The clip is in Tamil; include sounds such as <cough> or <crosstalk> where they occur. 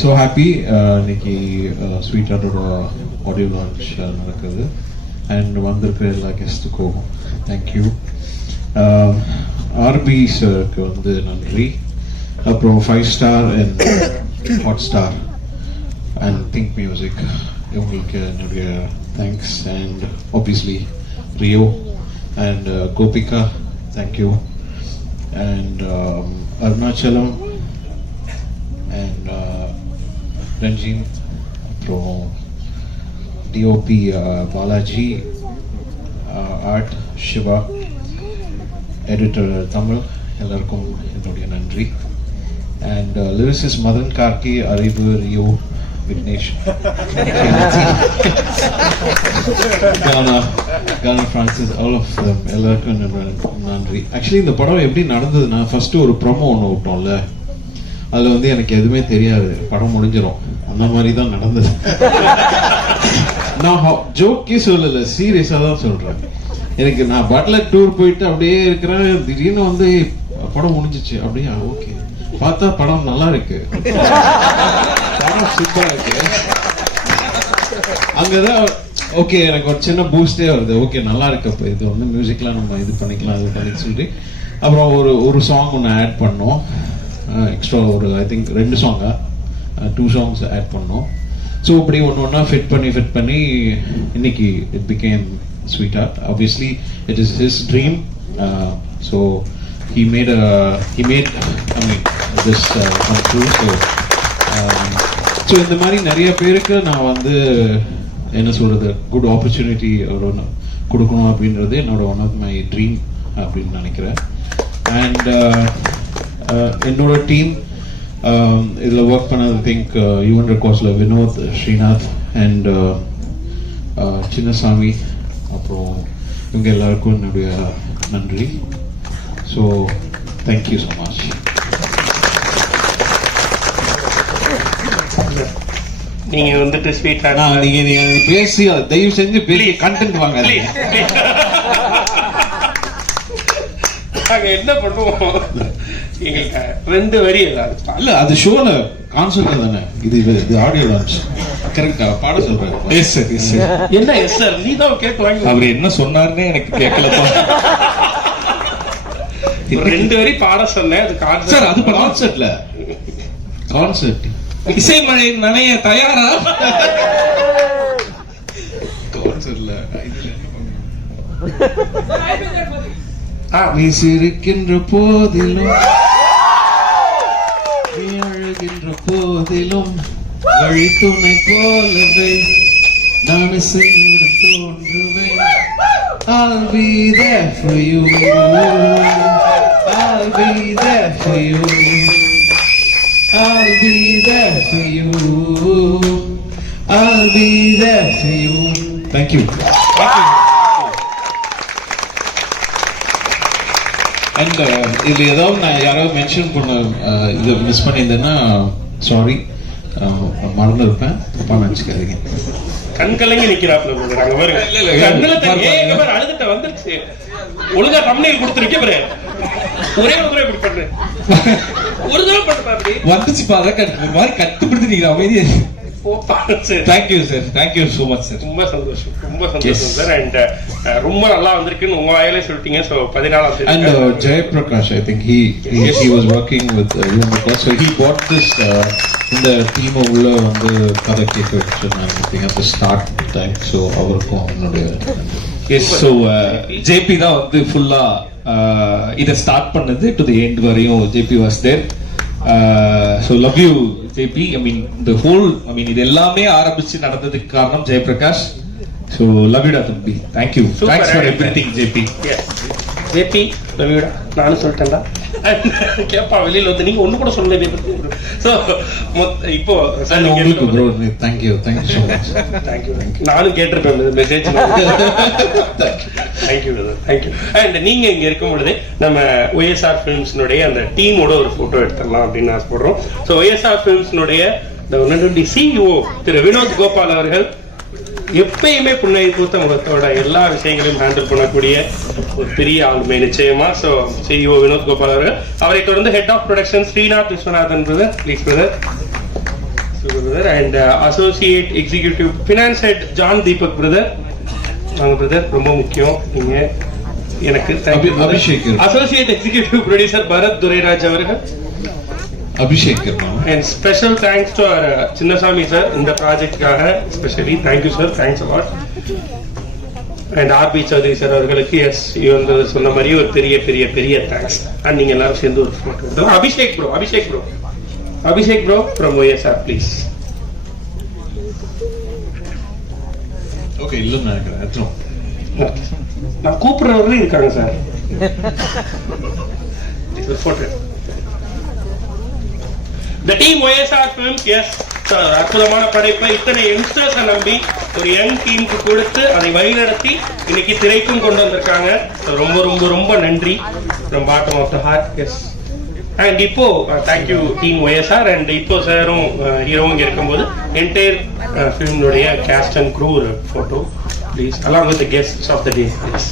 ஸோ ஹாப்பி இன்னைக்கு ஸ்வீட் ஹார்ட்டோட ஆடியோ லான்ச் நடக்குது. அண்ட் வந்திருக்கிற எல்லா கெஸ்ட்டுக்கும் தேங்க்யூ ஆர்பி சருக்கு வந்து நன்றி. அப்புறம் Five Star and Hotstar and Think Music இவங்களுக்கு என்னுடைய thanks and obviously Rio and Gopika thank you and Arunachalam Ranjin அப்புறம் DOP Balaji art Siva editor Tamil எல்லாருக்கும் என்னுடைய நன்றி. And lyrics Madhan Karky Arivu Rio Vignesh Gana Gana Francis all of them எல்லாருக்கும் நன்றி. ஆக்சுவலி இந்த படம் எப்படி நடந்ததுன்னா ஃபர்ஸ்ட் ஒரு ப்ரொமோ ஒன்று விட்டோம்ல. அதில் வந்து எனக்கு எதுவுமே தெரியாது. படம் முடிஞ்சிடும் அந்த மாதிரி தான் நடந்தது. நான் ஜோக்கே சொல்லல சீரியஸா தான் சொல்றேன். எனக்கு நான் பட்லர் டூர் போயிட்டு அப்படியே இருக்கிறேன். திடீர்னு வந்து படம் முடிஞ்சிச்சு. அப்படியா ஓகே. பார்த்தா படம் நல்லா இருக்கு. படம் சூப்பரா இருக்கு. அங்கதான் ஓகே எனக்கு ஒரு சின்ன பூஸ்டே வருது. ஓகே நல்லா இருக்கு. அப்போ இது வந்து மியூசிக்லாம் நம்ம இது பண்ணிக்கலாம் இது பண்ணி சொல்லி. அப்புறம் ஒரு ஒரு சாங் ஒன்று ஆட் பண்ணோம். எக்ஸ்ட்ரா ஒரு ஐ திங்க் ரெண்டு சாங்கா டூ சாங்ஸ் ஆட் பண்ணோம். ஸோ இப்படி ஒன்று ஒன்றா ஃபிட் பண்ணி ஃபிட் பண்ணி இன்னைக்கு it became sweet heart obviously it is his dream so he made a made I mean this this uh, so so um, இந்த மாதிரி நிறைய பேருக்கு நான் வந்து என்ன சொல்கிறது குட் ஆப்பர்ச்சுனிட்டி ஒரு ஒன்று கொடுக்கணும் அப்படின்றது என்னோட ஒன் ஆஃப் மை ட்ரீம் அப்படின்னு நினைக்கிறேன். அண்ட் uh, uh, என்னோட டீம் இதில் ஒர்க் பண்ணது திங்க் யுவன் ரெக்கார்ட்ஸில் வினோத் ஸ்ரீநாத் அண்ட் சின்னசாமி அப்புறம் இவங்க எல்லாருக்கும் என்னுடைய நன்றி. ஸோ தேங்க்யூ ஸோ மச் நீங்க வந்துட்டு ஸ்வீட் நீங்க நீங்க பேசி அதை தயவு செஞ்சு பேசி கண்டென்ட் வாங்க. <laughs> நாங்க என்ன பண்ணுவோம்? ரெண்டு வரி எல்லாரும் இல்ல அது ஷோல கான்சர்ட்ல தானே? இது இது ஆடியோ லான்ச் கரெக்டா பாட சொல்றேன் எஸ் சார் எஸ் சார் என்ன எஸ் சார் நீ தான் வாங்கி அவர் என்ன சொன்னாருன்னு எனக்கு கேட்கலப்பா. <laughs> ரெண்டு வரி பாட சொன்னேன் அது கான்செப்ட் சார் அது கான்சர்ட்ல கான்சர்ட் இசைமழை நனைய தயாரா? கான்சர்ட்ல <laughs> ஆ, நீ சிரிக்கின்ற போதிலும் நீ அழுகின்ற போதிலும் வழி துணை போலவே நான் செய்ய தோன்றுவேன் I'll be there for you I'll be there for you I'll be there for you I'll be there for you Thank you Thank you and இதுல ஏதாவது நான் யாராவது மென்ஷன் பண்ண uh, இதை மிஸ் பண்ணியிருந்தேன்னா சாரி மறந்துருப்பேன். தப்பா நினச்சிக்காதீங்க. கண் கலங்கி நிக்கிறாப்ல. அங்க பாருங்க. கண்ணுல தண்ணி. பாரு. அழுதுட்ட வந்துருச்சு. ஒழுங்கா தமிழில் கொடுத்துருக்க பாரு. ஒரே ஒரு தடவை இப்படி பண்ணு. ஒரு தடவை பண்ணு அப்படி வந்துச்சு பாரு கட்டு ஒரு மாதிரி கட்டுப்படுத்தி நீங்க அமைதியா போப்பா சரி. Thank you sir thank you so much sir ரொம்ப சந்தோஷம். ரொம்ப சந்தோஷம். சார் அண்ட் ரொம்ப நல்லா வந்திருக்குன்னு உங்க வாயிலே சொல்லிட்டீங்க. ஸோ பதினாலாம் தேதி uh, think he he, he was working with uh, Yuvan Prakash, so he bought this uh, இந்த டீம் உள்ள வந்து கதை கேட்க வச்சிருந்தாங்க the start time. So அவருக்கும் என்னுடைய எஸ் ஸோ ஜேபி uh, தான் வந்து ஃபுல்லா இதை ஸ்டார்ட் பண்ணது. டு தி எண்ட் வரையும் JP was there so love you JP I mean இந்த ஹோல் ஐ மீன் இது எல்லாமே ஆரம்பிச்சு நடந்ததுக்கு காரணம் ஜெயபிரகாஷ் ஸோ லவ் யூடா தம்பி thank you thanks for. Everything JP JP ரவிடா நானும் சொல்லிட்டேன்டா. கேப்பா வெளியில வந்து நீங்க ஒண்ணு கூட சொல்லல ஸோ இப்போ sir, And நீங்க உங்களுக்கு bro thank you thank you so much thank you நானும் கேட்டிருப்பேன் message thank you thank you and நீங்க இங்க இருக்கும் பொழுது நம்ம ஒய்எஸ்ஆர் ஃபிலிம்ஸ்னுடைய அந்த டீமோட ஒரு போட்டோ எடுத்துடலாம் அப்படின்னு ஆசைப்படுறோம். ஸோ ஒய்எஸ்ஆர் ஃபிலிம்ஸ்னுடைய இந்த சிஇஓ திரு வினோத் கோபால் அவர்கள் எப்பயுமே புன்னகை பூத்த முகத்தோட எல்லா விஷயங்களையும் ஹேண்டில் பண்ணக்கூடிய ஒரு பெரிய ஆளுமை நிச்சயமா. ஸோ சிஇஓ வினோத் கோபால் அவர்கள். அவரை தொடர்ந்து head of production Srinath Viswanathan brother please brother brother and associate executive finance head John Deepak brother வாங்க பிரதர் ரொம்ப முக்கியம். நீங்க எனக்கு Abhi- Abhishek. Associate executive producer Bharath Durairaj அவர்கள். அபிஷேக் இருக்கணும் அண்ட் ஸ்பெஷல் தேங்க்ஸ் டு அவர் சின்னசாமி சார் இந்த ப்ராஜெக்ட்காக specially thank you sir thanks a lot and RP Chowdary sir அவர்களுக்கு எஸ் இவங்க சொன்ன மாதிரி ஒரு பெரிய பெரிய பெரிய தேங்க்ஸ் அண்ட் நீங்க எல்லாரும் சேர்ந்து ஒரு போட்டோ எடுத்தோம் Abhishek bro Abhishek bro Abhishek bro from YSR please okay இல்லைன்னு நினைக்கிறேன். எத்தனும் நான் கூப்பிடுறவர்களும் இருக்காங்க sir <laughs> photo the team YSR films yes அற்புதமான படைப்பை இத்தனை யங்ஸ்டர்ஸை நம்பி ஒரு யங் டீமுக்கு கொடுத்து அதை வழிநடத்தி இன்னைக்கு திரைக்கும் கொண்டு வந்திருக்காங்க. ரொம்ப ரொம்ப ரொம்ப நன்றி. நம்ம bottom of the heart yes and இப்போ thank you team YSR and இப்போ சாரும் ஹீரோவும் uh, இங்கே இருக்கும்போது என்டையர் ஃபிலிம்னுடைய கேஸ்ட் அண்ட் க்ரூ ஒரு photo please along with guest of the day please